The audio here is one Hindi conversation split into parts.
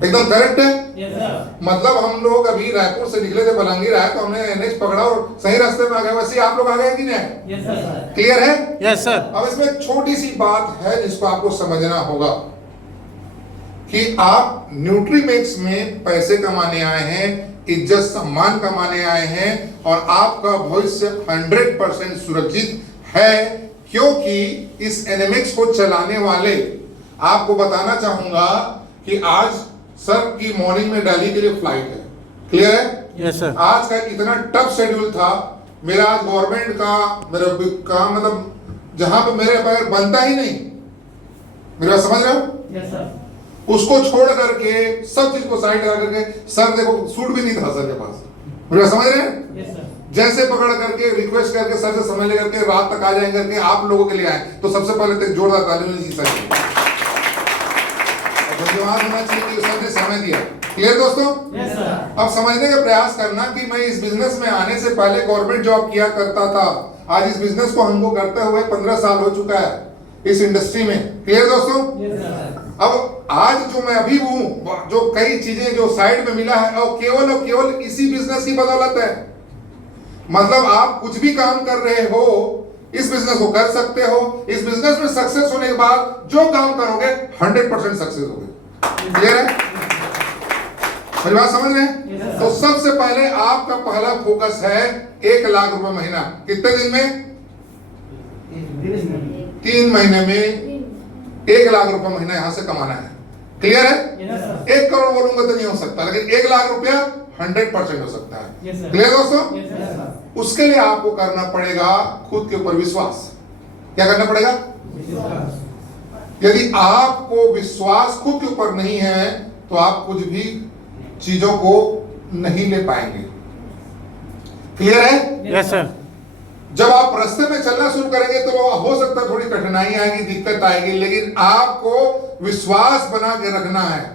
एकदम करेक्ट है। Yes sir. मतलब हम लोग अभी रायपुर से निकले थे, बलांगीर आए तो हमने एनएच पकड़ा और सही रास्ते में आ गए, वैसे ही आप लोग आ गए कि नहीं? Yes sir. क्लियर है? Yes sir. अब इसमें एक छोटी सी बात है जिसको आपको समझना होगा कि आप न्यूट्रीमिक्स में पैसे कमाने आए हैं, इज्जत सम्मान कमाने आए हैं और आपका भविष्य 100% सुरक्षित है, क्योंकि इस एनएमएक्स को चलाने वाले आपको बताना चाहूंगा कि आज सर की मॉर्निंग में दिल्ली के लिए फ्लाइट है। क्लियर है? Yes sir. आज का इतना टफ शेड्यूल था मेरा, आज गवर्नमेंट का मेरा काम, मतलब जहां पे मेरे बगैर बनता ही नहीं, मेरा समझ रहे हो? Yes sir. उसको छोड़ करके सब चीज को साइड लगा करके, सर देखो सूट भी नहीं था सर के पास, मेरा समझ रहे हैं? Yes sir. जैसे पकड़ करके रिक्वेस्ट करके सर से समय लेकर के रात तक आ जाएंगे करके आप लोगों के लिए आए, तो सबसे पहले तो जोरदार ताली होनी चाहिए सर, धन्यवाद होना चाहिए कि उसने समय दिया। क्लियर दोस्तों? Yes sir. अब समझने का प्रयास करना कि मैं इस बिजनेस में आने से पहले गवर्नमेंट जॉब किया करता था, आज इस बिजनेस को हमको करते हुए 15 साल हो चुका है इस इंडस्ट्री में। क्लियर दोस्तों? Yes sir. अब आज जो मैं अभी हूं, जो कई चीजें जो साइड में मिला है और केवल इसी बिजनेस की बदौलत है। मतलब आप कुछ भी काम कर रहे हो, इस बिजनेस को कर सकते हो। इस बिजनेस में सक्सेस होने के बाद जो काम करोगे 100% सक्सेस होगे। क्लियर है? मेरी बात समझ रहे हैं? तो सबसे पहले आपका पहला फोकस है 1 लाख रुपए महीना। कितने दिन में? 3 महीने में 1 लाख रुपए महीना यहां से कमाना है। क्लियर है? 1 करोड़ बोलूंगा तो नहीं हो सकता, लेकिन 1 लाख रुपया 100% हो सकता है। क्लियर दोस्तों? उसके लिए आपको करना पड़ेगा खुद के ऊपर विश्वास। क्या करना पड़ेगा? यदि आपको विश्वास खुद के ऊपर नहीं है तो आप कुछ भी चीजों को नहीं ले पाएंगे। क्लियर है? Yes sir. जब आप रास्ते में चलना शुरू करेंगे तो हो सकता है थोड़ी कठिनाई आएगी, दिक्कत आएगी, लेकिन आपको विश्वास बना के रखना है।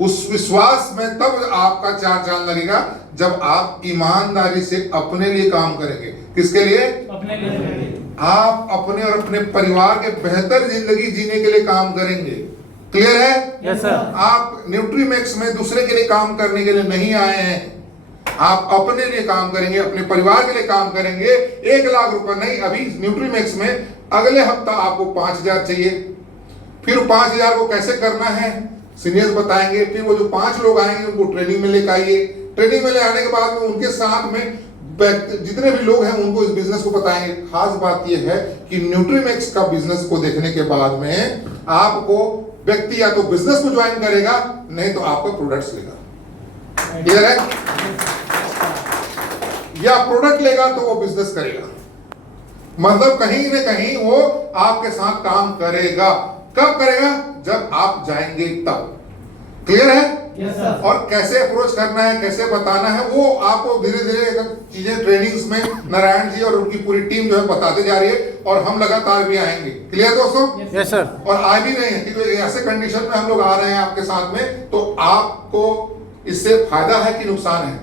उस विश्वास में तब आपका 4 चांद लगेगा जब आप ईमानदारी से अपने लिए काम करेंगे। किसके लिए? अपने लिए। आप अपने और अपने परिवार के बेहतर जिंदगी जीने के लिए काम करेंगे। क्लियर है? Yes sir. आप न्यूट्रीमिक्स में दूसरे के लिए काम करने के लिए नहीं आए हैं, आप अपने लिए काम करेंगे, अपने परिवार के लिए काम करेंगे। 1 लाख रुपए नहीं, अभी न्यूट्रीमिक्स में अगले हफ्ता आपको 5,000 चाहिए। फिर 5,000 को कैसे करना है सीनियर्स बताएंगे। फिर वो जो 5 लोग आएंगे उनको ट्रेनिंग में लेकर आइए। ट्रेनिंग में ले आने के बाद में उनके साथ में जितने भी लोग हैं उनको इस बिजनेस को बताएंगे। खास बात यह है कि न्यूट्रीमिक्स का बिजनेस को देखने के बाद में आपको व्यक्ति या तो बिजनेस को ज्वाइन करेगा, नहीं तो आपका प्रोडक्ट्स लेगा। क्लियर है? या प्रोडक्ट लेगा तो वो बिजनेस करेगा, मतलब कहीं न कहीं वो आपके साथ काम करेगा। कब करेगा? जब आप जाएंगे तब। क्लियर है? Yes sir. और कैसे अप्रोच करना है, कैसे बताना है, वो आपको धीरे धीरे चीजें ट्रेनिंग्स में नारायण जी और उनकी पूरी टीम जो है बताते जा रही है और हम लगातार भी आएंगे। क्लियर दोस्तों? Yes sir. और आ भी रहे हैं, क्योंकि ऐसे कंडीशन में हम लोग आ रहे हैं आपके साथ में, तो आपको इससे फायदा है कि नुकसान है?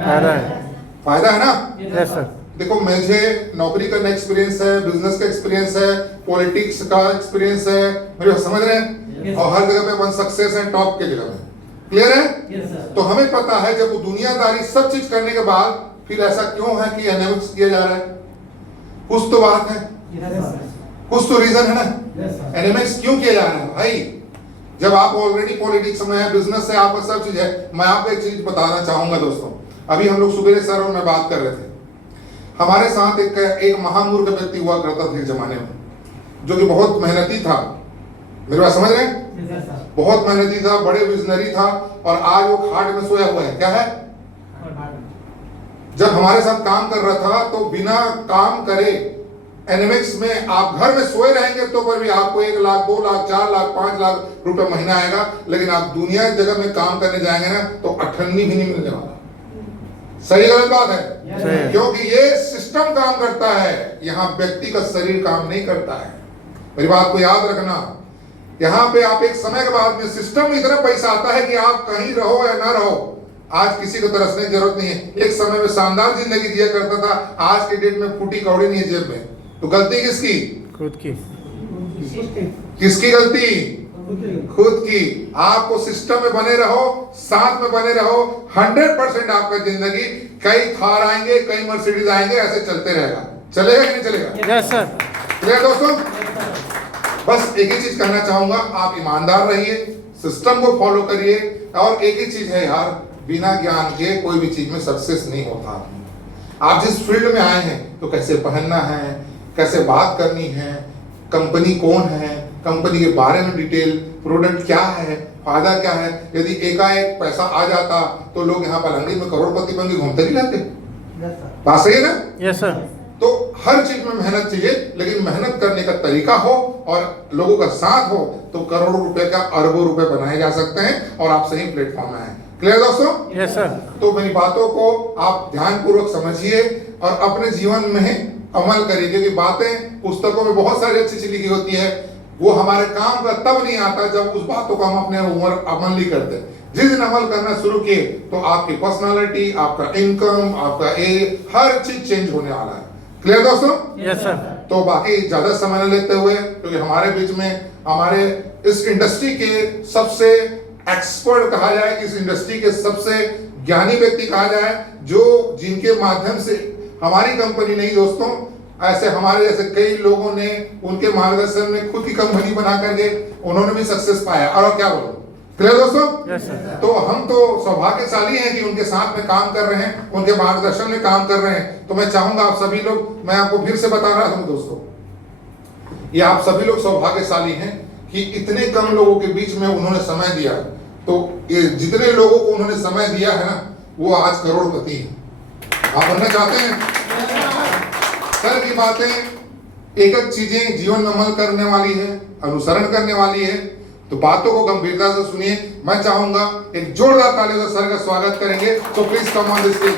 फायदा है। फायदा है ना? Yes sir. देखो, मुझे नौकरी करने एक्सपीरियंस है, बिजनेस का एक्सपीरियंस है, पॉलिटिक्स का एक्सपीरियंस है, मेरे समझ रहे हैं? और हर जगह पे वन सक्सेस है, टॉप के जगह में। क्लियर है? Yes sir. तो हमें पता है जब वो दुनियादारी सब चीज करने के बाद फिर ऐसा क्यों है कि एनएमएक्स किया जा रहा है? कुछ तो बात है, कुछ तो रीजन है ना। एनएमएक्स क्यों किया जा रहा है भाई? जब आप ऑलरेडी पॉलिटिक्स में है, बिजनेस है, आपका सब चीज है। मैं आपको एक चीज बताना चाहूंगा दोस्तों। अभी हम लोग सुबह सर और मैं बात कर रहे थे, हमारे साथ एक महामूर्ख व्यक्ति हुआ करता था एक जमाने में, जो कि बहुत मेहनती था। मेरी बात समझ रहे हैं? बहुत मेहनती था, बड़े विजनरी था, और आज वो खाट में सोया हुआ है। क्या है? जब हमारे साथ काम कर रहा था तो बिना काम करे एनएमएक्स में आप घर में सोए रहेंगे तो पर भी आपको 1 लाख, 2 लाख, 4 लाख, 5 लाख रुपए महीना आएगा, लेकिन आप दुनिया की जगह में काम करने जाएंगे ना तो 98 भी नहीं मिलने वाला। सही गलत बात है? क्योंकि ये सिस्टम काम करता है, यहाँ व्यक्ति का शरीर काम नहीं करता है। मेरी बात को याद रखना। यहाँ पे आप एक समय के बाद में सिस्टम में इतना पैसा आता है कि आप कहीं रहो या ना रहो, आज किसी को तरसने की जरूरत नहीं है। एक समय में शानदार जिंदगी जिया करता था, आज के डेट में फूटी कौड़ी नहीं है जेब में। तो गलती किसकी? खुद की। किसकी गलती? खुद की। आपको सिस्टम में बने रहो, साथ में बने रहो, 100% आपका जिंदगी, कई थार आएंगे, कई मर्सिडीज आएंगे, ऐसे चलते रहेगा। चलेगा कि नहीं चलेगा? Yes sir. क्लियर दोस्तों? बस एक ही चीज कहना चाहूंगा, आप ईमानदार रहिए, सिस्टम को फॉलो करिए, और एक ही चीज है यार, बिना ज्ञान के कोई भी चीज में सक्सेस नहीं होता। आप जिस फील्ड में आए हैं, तो कैसे पहनना है, कैसे बात करनी है, कंपनी कौन है, कंपनी के बारे में डिटेल, प्रोडक्ट क्या है, फायदा क्या है। यदि एकाएक पैसा आ जाता तो लोग यहाँ पलंगी में करोड़पति बन के घूमते नहीं रहते। बात सही है ना? Yes sir. तो हर चीज में मेहनत चाहिए, लेकिन मेहनत करने का तरीका हो और लोगों का साथ हो, तो करोड़ों रुपए का अरबों रुपए बनाए जा सकते हैं, और आप सही प्लेटफॉर्म में हैं। क्लियर दोस्तों? Yes sir. तो मेरी बातों को आप ध्यानपूर्वक समझिए और अपने जीवन में अमल करिए, क्योंकि बातें पुस्तकों में बहुत सारी अच्छी लिखी होती है, वो हमारे काम का तब नहीं आता जब उस बातों को हम अपने उम्र अमल नहीं करते। जिस दिन अमल करना शुरू किए, तो आपकी पर्सनालिटी, आपका इनकम, आपका हर चीज चेंज होने वाला है। क्लियर दोस्तों? Yes sir. तो बाकी ज्यादा समय न लेते हुए, क्योंकि हमारे बीच में हमारे इस इंडस्ट्री के सबसे एक्सपर्ट कहा जाए, इस इंडस्ट्री के सबसे ज्ञानी व्यक्ति कहा जाए, जो जिनके माध्यम से हमारी कंपनी नहीं दोस्तों, ऐसे हमारे जैसे कई लोगों ने उनके मार्गदर्शन में खुद की कंपनी बना करके उन्होंने भी सक्सेस पाया। और क्या बोलो? क्लियर दोस्तों? Yes sir. तो हम तो सौभाग्यशाली हैं कि उनके साथ में काम कर रहे हैं, उनके मार्गदर्शन में काम कर रहे हैं। तो मैं चाहूंगा आप सभी लोग, मैं आपको फिर से बता रहा हूं दोस्तों, ये आप सभी लोग सौभाग्यशाली हैं कि इतने कम लोगों के बीच में उन्होंने समय दिया। तो ये जितने लोगों को उन्होंने समय दिया है ना, वो आज करोड़पति हैं। आप बनना चाहते हैं? कल की बातें, एक एक चीजें जीवन में अमल करने वाली है, अनुसरण करने वाली है। तो बातों को गंभीरता से सुनिए। मैं चाहूंगा एक जोरदार तालियों से सर का स्वागत करेंगे। तो please come on the stage.